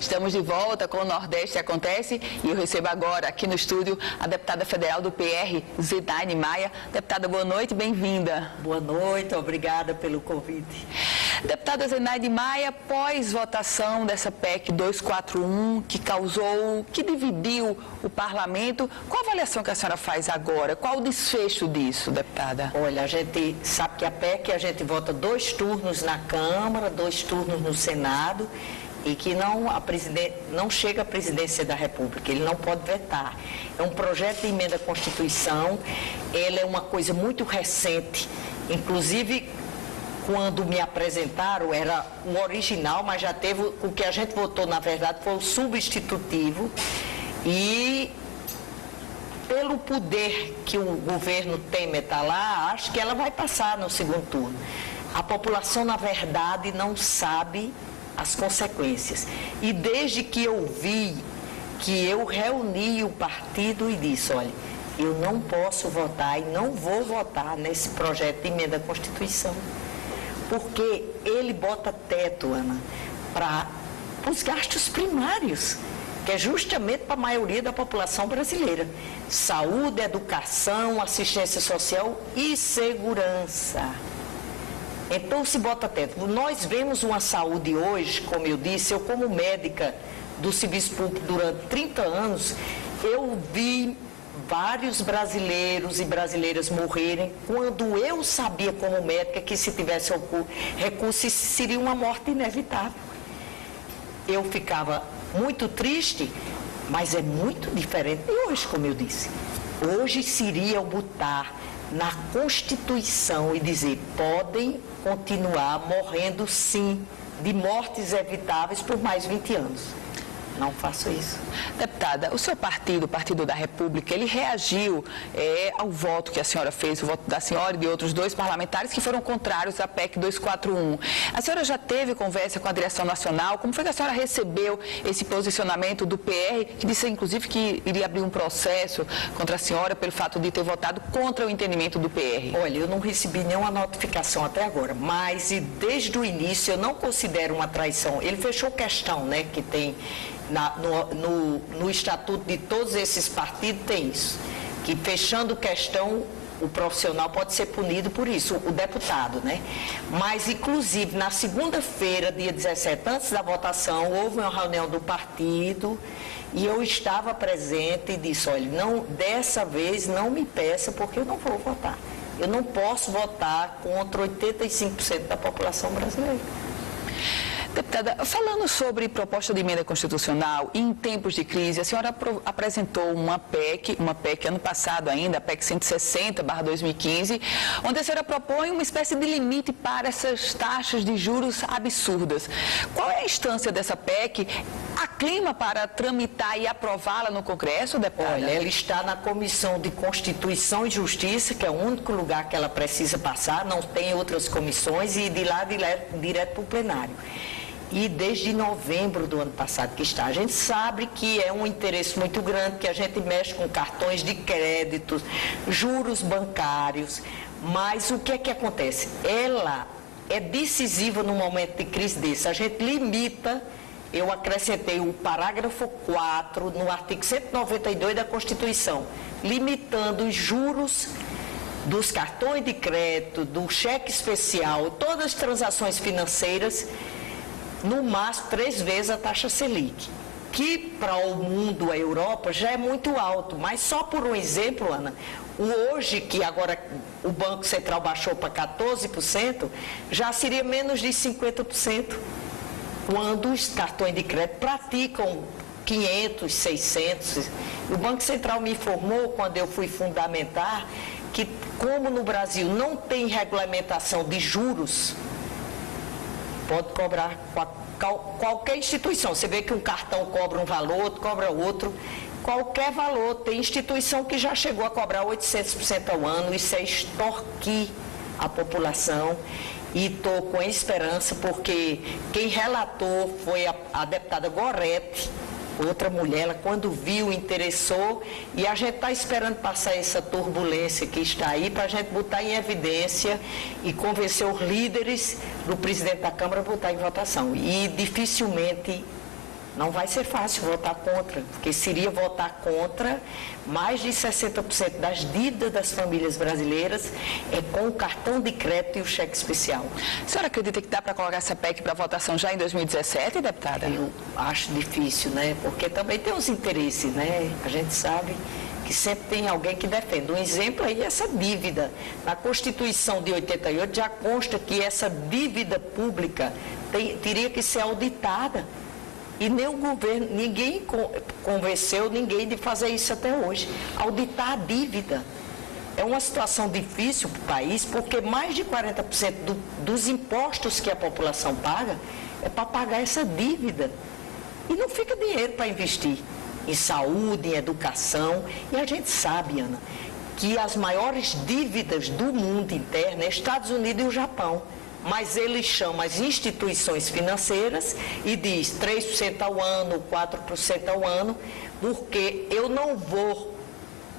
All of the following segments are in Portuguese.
Estamos de volta com o Nordeste Acontece e eu recebo agora aqui no estúdio a deputada federal do PR, Zenaide Maia. Deputada, boa noite, bem-vinda. Boa noite, obrigada pelo convite. Deputada Zenaide Maia, pós-votação dessa PEC 241, que dividiu o parlamento, qual a avaliação que a senhora faz agora? Qual o desfecho disso, deputada? Olha, a gente sabe que a PEC a gente vota 2 turnos na Câmara, 2 turnos no Senado e que não chega à presidência da República, ele não pode vetar. É um projeto de emenda à Constituição, ele é uma coisa muito recente, inclusive quando me apresentaram era o original, mas já teve, o que a gente votou na verdade foi o substitutivo e pelo poder que o governo Temer está lá, acho que ela vai passar no segundo turno. A população na verdade não sabe as consequências. E desde que eu vi, que eu reuni o partido e disse, olha, eu não posso votar e não vou votar nesse projeto de emenda à Constituição. Porque ele bota teto, Ana, para os gastos primários, que é justamente para a maioria da população brasileira. Saúde, educação, assistência social e segurança. Então, se bota teto. Nós vemos uma saúde hoje, como eu disse, eu como médica do serviço público durante 30 anos, eu vi vários brasileiros e brasileiras morrerem quando eu sabia como médica que se tivesse recurso seria uma morte inevitável. Eu ficava muito triste, mas é muito diferente de hoje, como eu disse. Hoje seria eu botar na Constituição e dizer, podem continuar morrendo sim, de mortes evitáveis por mais 20 anos. Não faço isso. Deputada, o seu partido, o Partido da República, ele reagiu ao voto que a senhora fez, o voto da senhora e de outros 2 parlamentares que foram contrários à PEC 241. A senhora já teve conversa com a direção nacional? Como foi que a senhora recebeu esse posicionamento do PR, que disse inclusive que iria abrir um processo contra a senhora pelo fato de ter votado contra o entendimento do PR? Olha, eu não recebi nenhuma notificação até agora, mas desde o início eu não considero uma traição. Ele fechou questão, né, que tem... No estatuto de todos esses partidos tem isso, que fechando questão o profissional pode ser punido por isso, o deputado, né? Mas, inclusive, na segunda-feira, dia 17, antes da votação, houve uma reunião do partido e eu estava presente e disse, olha, não, dessa vez não me peça porque eu não vou votar. Eu não posso votar contra 85% da população brasileira. Deputada, falando sobre proposta de emenda constitucional, em tempos de crise, a senhora apresentou uma PEC ano passado ainda, a PEC 160/2015, onde a senhora propõe uma espécie de limite para essas taxas de juros absurdas. Qual é a instância dessa PEC? Há clima para tramitar e aprová-la no Congresso, deputada? Olha, ela está na Comissão de Constituição e Justiça, que é o único lugar que ela precisa passar, não tem outras comissões, e de lá direto para o plenário. E desde novembro do ano passado que está. A gente sabe que é um interesse muito grande, que a gente mexe com cartões de crédito, juros bancários, mas o que é que acontece? Ela é decisiva no momento de crise desse. A gente limita, eu acrescentei o parágrafo 4 no artigo 192 da Constituição, limitando os juros dos cartões de crédito, do cheque especial, todas as transações financeiras, no máximo 3 vezes a taxa Selic, que para o mundo, a Europa, já é muito alto, mas só por um exemplo, Ana, hoje que agora o Banco Central baixou para 14%, já seria menos de 50%, quando os cartões de crédito praticam 500, 600, o Banco Central me informou, quando eu fui fundamentar, que como no Brasil não tem regulamentação de juros, pode cobrar qualquer instituição. Você vê que um cartão cobra um valor, outro cobra outro, qualquer valor. Tem instituição que já chegou a cobrar 800% ao ano, isso é extorquir a população. E estou com esperança, porque quem relatou foi a deputada Gorete, outra mulher, ela quando viu, interessou, e a gente está esperando passar essa turbulência que está aí para a gente botar em evidência e convencer os líderes do presidente da Câmara a botar em votação. E dificilmente Não vai ser fácil votar contra, porque seria votar contra mais de 60% das dívidas das famílias brasileiras com o cartão de crédito e o cheque especial. A senhora acredita que dá para colocar essa PEC para votação já em 2017, deputada? Eu acho difícil, né? Porque também tem os interesses, né? A gente sabe que sempre tem alguém que defende. Um exemplo aí é essa dívida. Na Constituição de 88 já consta que essa dívida pública teria que ser auditada. E nem o governo, ninguém convenceu ninguém de fazer isso até hoje. Auditar a dívida. É uma situação difícil para o país, porque mais de 40% dos impostos que a população paga é para pagar essa dívida. E não fica dinheiro para investir em saúde, em educação. E a gente sabe, Ana, que as maiores dívidas do mundo interno é Estados Unidos e o Japão. Mas ele chama as instituições financeiras e diz 3% ao ano, 4% ao ano, porque eu não vou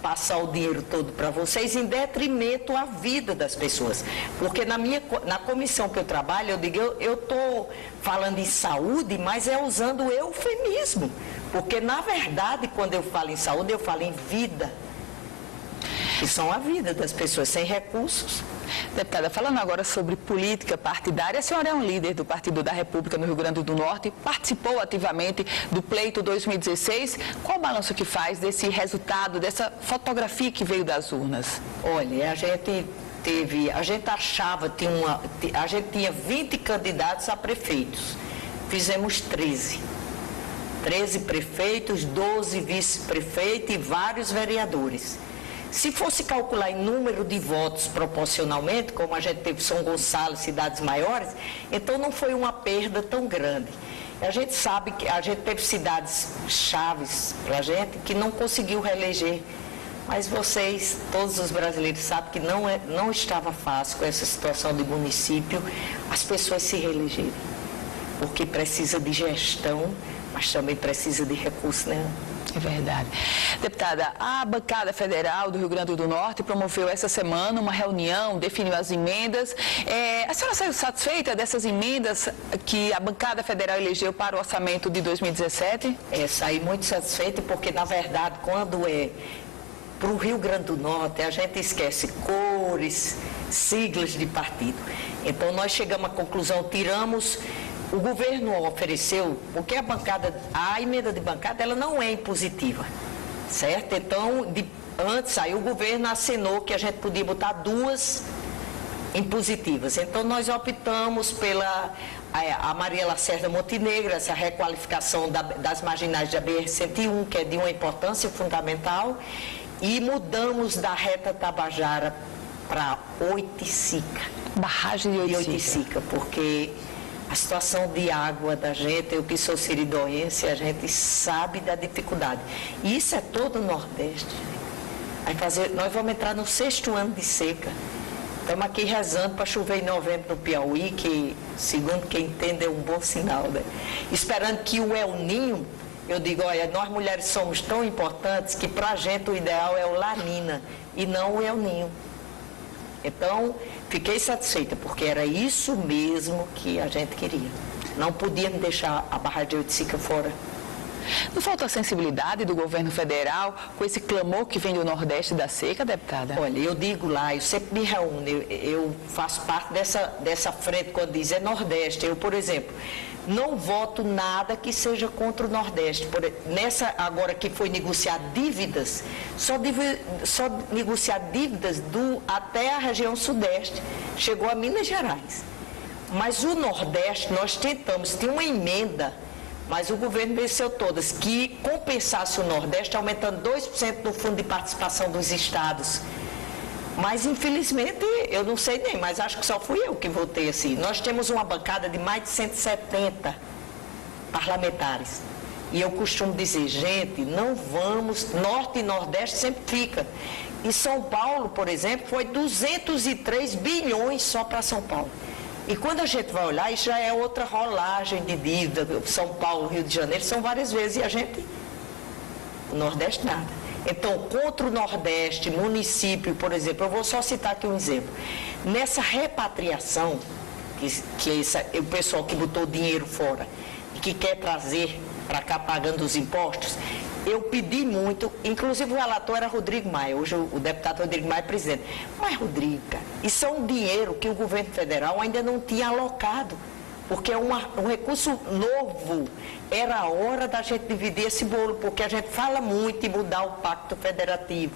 passar o dinheiro todo para vocês em detrimento à vida das pessoas. Porque na comissão que eu trabalho, eu digo, eu estou falando em saúde, mas é usando o eufemismo. Porque, na verdade, quando eu falo em saúde, eu falo em vida. Que são a vida das pessoas sem recursos. Deputada, falando agora sobre política partidária, a senhora é um líder do Partido da República no Rio Grande do Norte, participou ativamente do pleito 2016. Qual o balanço que faz desse resultado, dessa fotografia que veio das urnas? Olha, a gente achava, a gente tinha 20 candidatos a prefeitos, fizemos 13 prefeitos, 12 vice-prefeitos e vários vereadores. Se fosse calcular em número de votos proporcionalmente, como a gente teve São Gonçalo, cidades maiores, então não foi uma perda tão grande. A gente sabe que a gente teve cidades chaves para a gente que não conseguiu reeleger. Mas vocês, todos os brasileiros, sabem que não estava fácil com essa situação de município as pessoas se reelegerem. Porque precisa de gestão, mas também precisa de recurso, né? É verdade. Deputada, a bancada federal do Rio Grande do Norte promoveu essa semana uma reunião, definiu as emendas. A senhora saiu satisfeita dessas emendas que a bancada federal elegeu para o orçamento de 2017? Saí muito satisfeita porque, na verdade, quando para o Rio Grande do Norte, a gente esquece cores, siglas de partido. Então, nós chegamos à conclusão, o governo ofereceu, porque a emenda de bancada, ela não é impositiva, certo? Então, antes aí o governo assinou que a gente podia botar 2 impositivas. Então, nós optamos pela a Maria Lacerda Montenegro, essa requalificação das marginais da BR-101, que é de uma importância fundamental, e mudamos da reta Tabajara para Oiticica. Barragem de Oiticica, porque a situação de água da gente, eu que sou siridoense, a gente sabe da dificuldade. E isso é todo o Nordeste. Nós vamos entrar no 6º ano de seca. Estamos aqui rezando para chover em novembro no Piauí, que, segundo quem entende, é um bom sinal, né? Esperando que o El Ninho, eu digo, olha, nós mulheres somos tão importantes que para a gente o ideal é o Lanina e não o El Ninho. Então, fiquei satisfeita, porque era isso mesmo que a gente queria. Não podíamos deixar a barragem de Oiticica fora. Não falta sensibilidade do governo federal com esse clamor que vem do Nordeste da seca, deputada? Olha, eu digo lá, eu sempre me reúno, eu faço parte dessa frente quando diz é Nordeste. Eu, por exemplo, não voto nada que seja contra o Nordeste. Nessa agora que foi negociar dívidas, só negociar dívidas até a região Sudeste. Chegou a Minas Gerais. Mas o Nordeste, nós tentamos, tinha uma emenda, mas o governo venceu todas, que compensasse o Nordeste, aumentando 2% do fundo de participação dos estados. Mas, infelizmente, eu não sei nem, mas acho que só fui eu que votei assim. Nós temos uma bancada de mais de 170 parlamentares. E eu costumo dizer, gente, não vamos, Norte e Nordeste sempre fica. E São Paulo, por exemplo, foi 203 bilhões só para São Paulo. E quando a gente vai olhar, isso já é outra rolagem de dívida. São Paulo, Rio de Janeiro, são várias vezes. E a gente, o Nordeste, nada. Então, contra o Nordeste, município, por exemplo, eu vou só citar aqui um exemplo. Nessa repatriação, que é o pessoal que botou dinheiro fora e que quer trazer para cá pagando os impostos. Eu pedi muito, inclusive o relator era Rodrigo Maia, hoje o deputado Rodrigo Maia é presidente. Mas, Rodrigo, cara, isso é um dinheiro que o governo federal ainda não tinha alocado, porque é um recurso novo. Era a hora da gente dividir esse bolo, porque a gente fala muito em mudar o pacto federativo,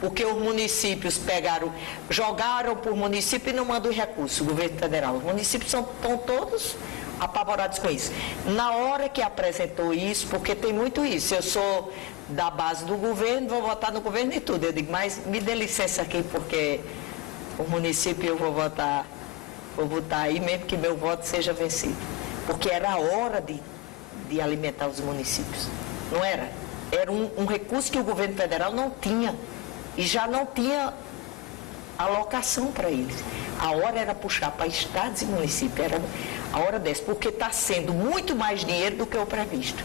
porque os municípios jogaram por município e não mandam recursos, o governo federal. Os municípios estão todos apavorados com isso. Na hora que apresentou isso, porque tem muito isso, eu sou da base do governo, vou votar no governo e tudo. Eu digo, mas me dê licença aqui, porque o município eu vou votar aí, mesmo que meu voto seja vencido. Porque era a hora de alimentar os municípios. Não era? Era um recurso que o governo federal não tinha. E já não tinha alocação para eles. A hora era puxar para estados e municípios. Era a hora dessa. Porque está sendo muito mais dinheiro do que o previsto.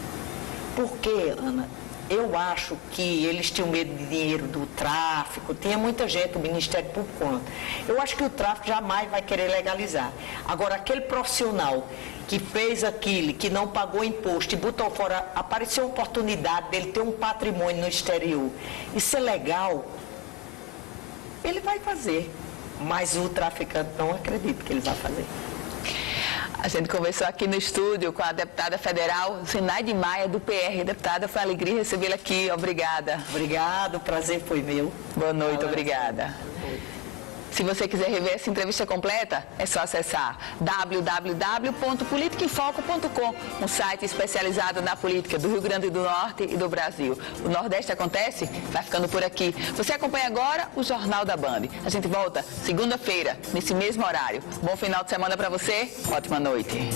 Por quê, Ana? Eu acho que eles tinham medo de dinheiro do tráfico, tinha muita gente, o Ministério Público contra. Eu acho que o tráfico jamais vai querer legalizar. Agora, aquele profissional que fez aquilo, que não pagou imposto e botou fora, apareceu a oportunidade dele ter um patrimônio no exterior. Isso é legal, ele vai fazer. Mas o traficante não acredita que ele vai fazer. A gente conversou aqui no estúdio com a deputada federal Zenaide Maia, do PR. Deputada, foi uma alegria recebê-la aqui. Obrigada. Obrigado, o prazer foi meu. Boa noite, obrigada. Se você quiser rever essa entrevista completa, é só acessar www.politicaemfoco.com, um site especializado na política do Rio Grande do Norte e do Brasil. O Nordeste Acontece vai ficando por aqui. Você acompanha agora o Jornal da Band. A gente volta segunda-feira, nesse mesmo horário. Bom final de semana para você, ótima noite.